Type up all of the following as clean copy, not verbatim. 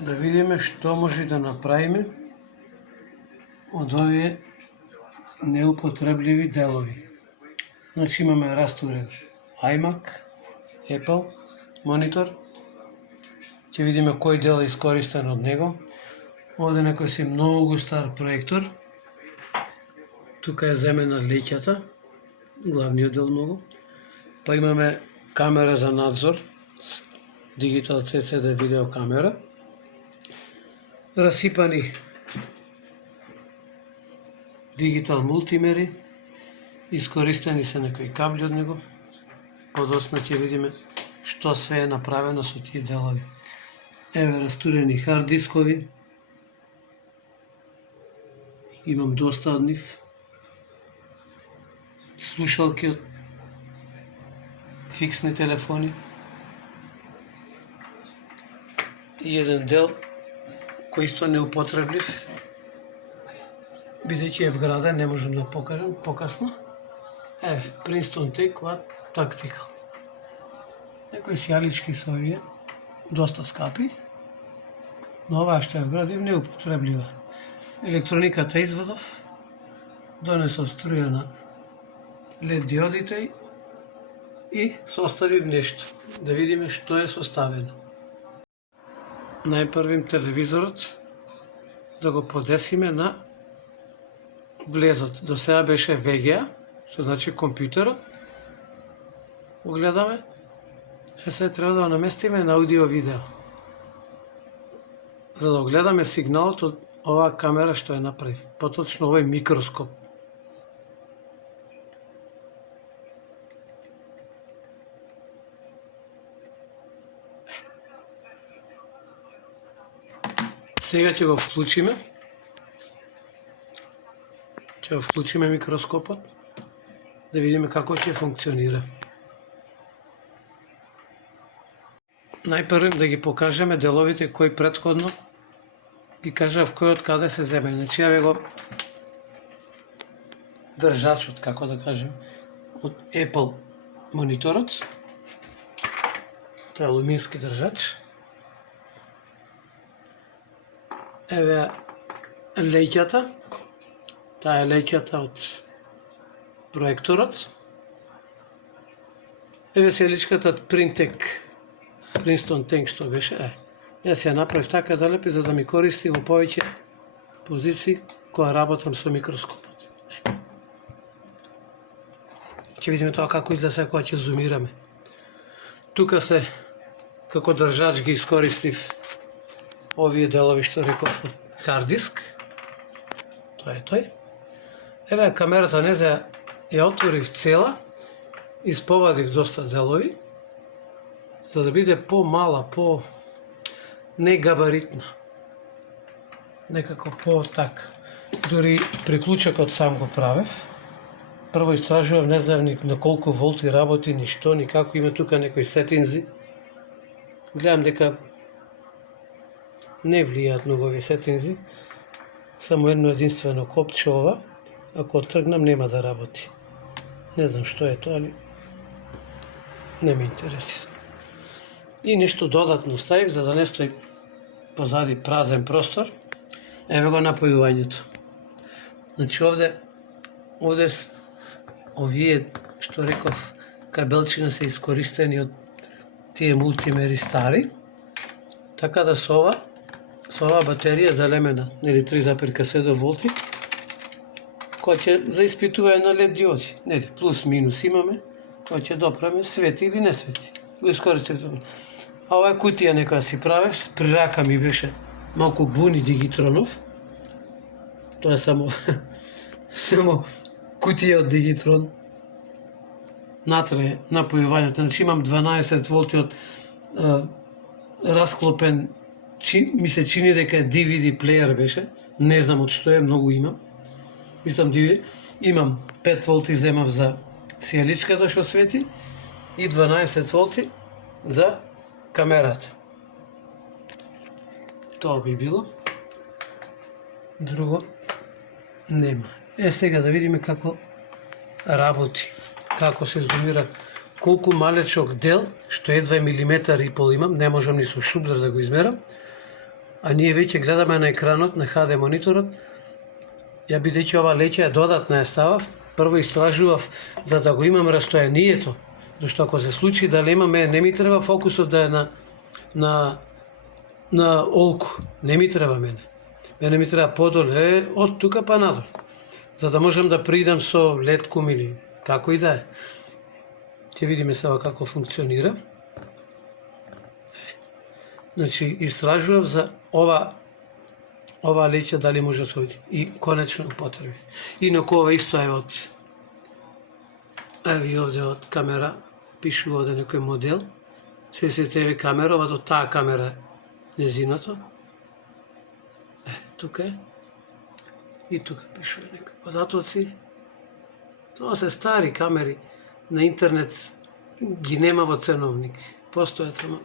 Да видиме што може да направиме од овие неупотребливи делови. Значи имаме растурен iMac, Apple, монитор. Ќе видиме кој дел е искористен од него. Овде некој си многу стар проектор. Тука е земена леќата, главниот дел многу. Па имаме камера за надзор, Digital CCD видеокамера. Расипани Digital мултимери, искористени се некои кабли од него. Подоцна ќе видиме што све е направено со тие делови. Еве растурени хард дискови. Имам доста од нив. Слушалки од фиксни телефони. И еден дел кој исто неупотреблив, бидејќи е вграден, не можам да покажам покасно. Еве, Princeton ThinkPad Tactical. Некои сијалички со овие, доста скапи, но оваа што е вградив неупотреблива. Електрониката извадов, донесов струја на LED диодите и составив нешто. Да видиме што е составено. Најпрвим телевизорот да го подесиме на влезот. До сега беше VGA, што значи компјутерот. Го гледаме. Сега треба да го наместиме на аудио-видео. За да го гледаме сигналот од оваа камера што е направив. Поточно овој микроскоп. Сега ќе го вклучиме. Ќе го вклучиме микроскопот, да видиме како ќе функционира. Најпрвим да ги покажеме деловите кои претходно ги кажав кој од каде се земе. Значи јаве го држачот, како да кажем, од Apple мониторот. Тоа е алумински држач. Еве леќата. Таа е леќата од проекторот. Еве сијаличката од Princeton Tank што беше. Јас ја направив така залепи за да ми користи во повеќе позиции кога работам со микроскопот. Ќе видиме тоа како изгледа кога ќе зумираме. Тука се како држач ги искористив овие делови што реков од хард диск. Тоа е тој. Еве камерата незе ја отворив цела, исповадив доста делови, за да биде по-мала, негабаритна. Некако по-така. Дури приклучокот сам го правев. Прво истражував, не знам ни на колку волти работи, ни што, ни како, има тука некои сетинзи. Гледам дека не влијаат многу овие сетинзи. Само едно единствено копче ова. Ако оттргнам, нема да работи. Не знам што е тоа, али не ме интересира. И нешто додатно ставив, за да не стои позади празен простор. Еве го напојувањето. Значи овде овие, што реков, кабелчина се искористени од тие мултимери стари. Така да со оваа батерија залемена, нели 3,7 волти, која ќе заиспитува на LED диоди. Нели, плюс минус имаме, која ќе допреме свети или не свети. Го искористив тоа. А оваа кутија некоја си правев, при рака ми беше малку буни Дигитронов. Тоа е само кутија од Дигитрон. Натре напојувањето. Значи имам 12 волти од расклопен, ми се чини дека е DVD плеер беше. Не знам од што е, многу имам. Мислам DVD. Имам 5 волти земав за сијаличката што свети и 12 волти за камерата. Тоа би било. Друго нема. Сега да видиме како работи, како се зумира, колку малечок дел, што едва милиметар и пол имам, не можам ни со шублер да го измерам, а ние веќе гледаме на екранот, на HD мониторот, ја бидејќи ова леќа додатна ја ставав, прво истражував за да го имам растојанието, зашто ако се случи да немаме, не ми треба фокусот да е на олку, не ми треба мене. Мене ми треба подоле, од тука па надолу, за да можам да придам со леткум или како и да е. Ќе видиме сега како функционира. Значи, истражував за ова леќа дали може да се оди. И конечно употреби. Инаку ова исто е од, еви овде од камера, пишува овде некој модел, CCTV камера, ова до таа камера незиното. Тука е. И тука пишува некој податоци. Тоа се стари камери, на интернет ги нема во ценовник. Постојат, ама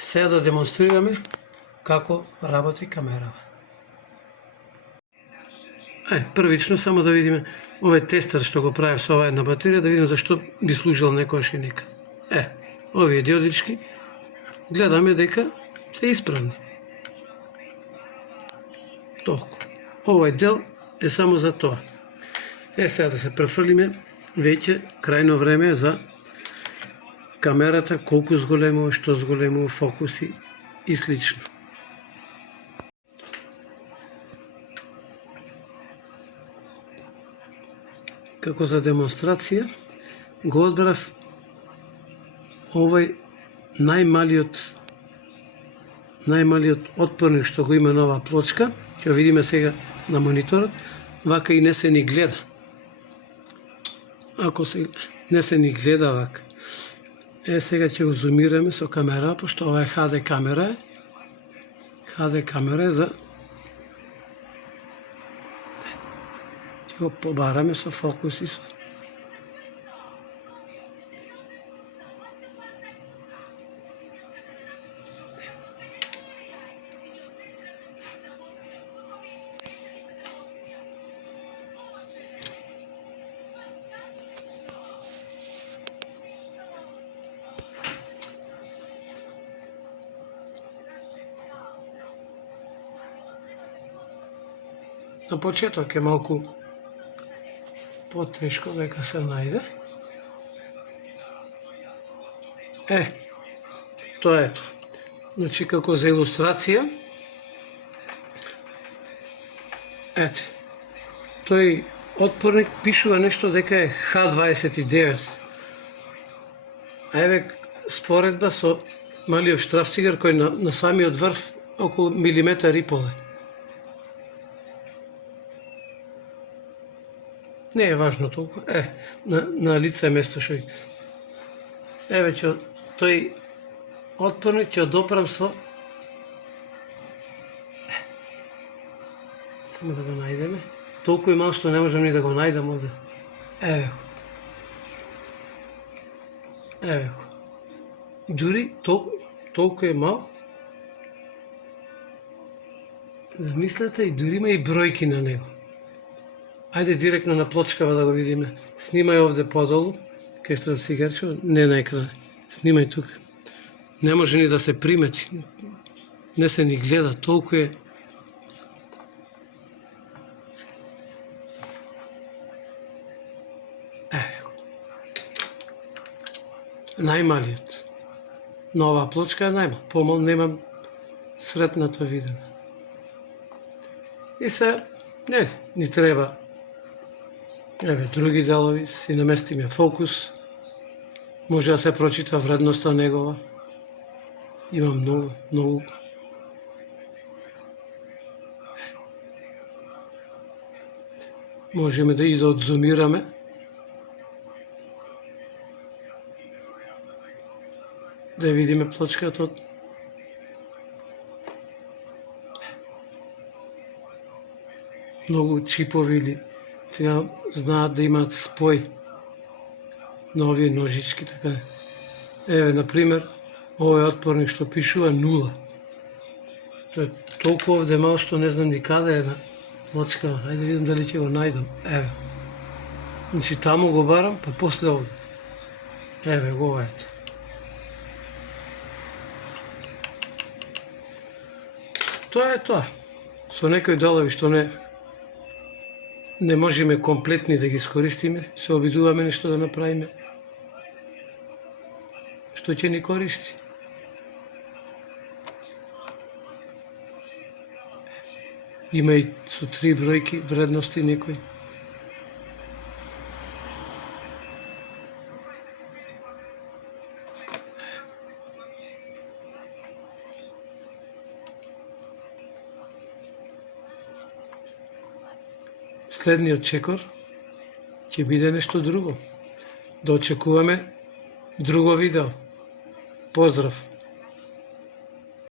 сега да демонстрираме како работи камерава. Првично само да видиме овој тестер што го правев со ова една батерија, да видиме зашто би служил некојаш и некад. Овие диодички гледаме дека се исправни. Толку. Овој дел е само за тоа. Сега да се префрлиме, веќе крајно време за камерата, колку зголемува, што зголемува, фокуси и слично. Како за демонстрација, го одбрав овој најмалиот отпорник што го има на оваа плочка, ќе видиме сега на мониторот, вака и не се ни гледа. Ако се не се ни гледа вака. Сега ќе го зумираме со камера, пошто ова е HD камера. HD камера е за... Ќе го побараме со фокус и со... На почеток е малку потешко дека се најде. Тоа ето. Значи, како за илустрација, тој отпорник пишува нешто дека е H29. Еве споредба со малиот штрафцигар кој на самиот врв околу милиметар и поле. Не е важно толку. На лице место што... Еве ќе тој отпорник ќе допрам со... Само да го најдеме. Толку е мал што не можам ни да го најдам овде. Еве го. Еве го. Дури толку е мал. Замислете, и дури има и бројки на него. Ајде директно на плочкава да го видиме. Снимај овде подолу, кај што си герчо, не на екран. Снимај тука. Не може ни да се примети. Не се ни гледа, толку е. Најмалиот. Но оваа плочка е најмал. Помал немам сретнато видено. И се, ни треба. Еве, други делови, си наместиме фокус, може да се прочита вредноста негова. Има многу. Можеме да и да одзумираме. Да видиме плочката од... Многу чипови или сега знаат да имаат спој на овие ножички, така е. Еве, например, овој отпорник што пишува 0. Тоа е толку овде мал што не знам ни каде е на плочка. Ајде да видам дали ќе го најдам. Еве. Значи таму го барам, па после овде. Еве го ова ето. Тоа е тоа. Со некои делови што не можеме комплетни да ги искористиме, се обидуваме нешто да направиме што ќе ни користи. Има и со 3 бројки вредности некои. Следниот чекор ќе биде нешто друго. Да очекуваме друго видео. Поздрав!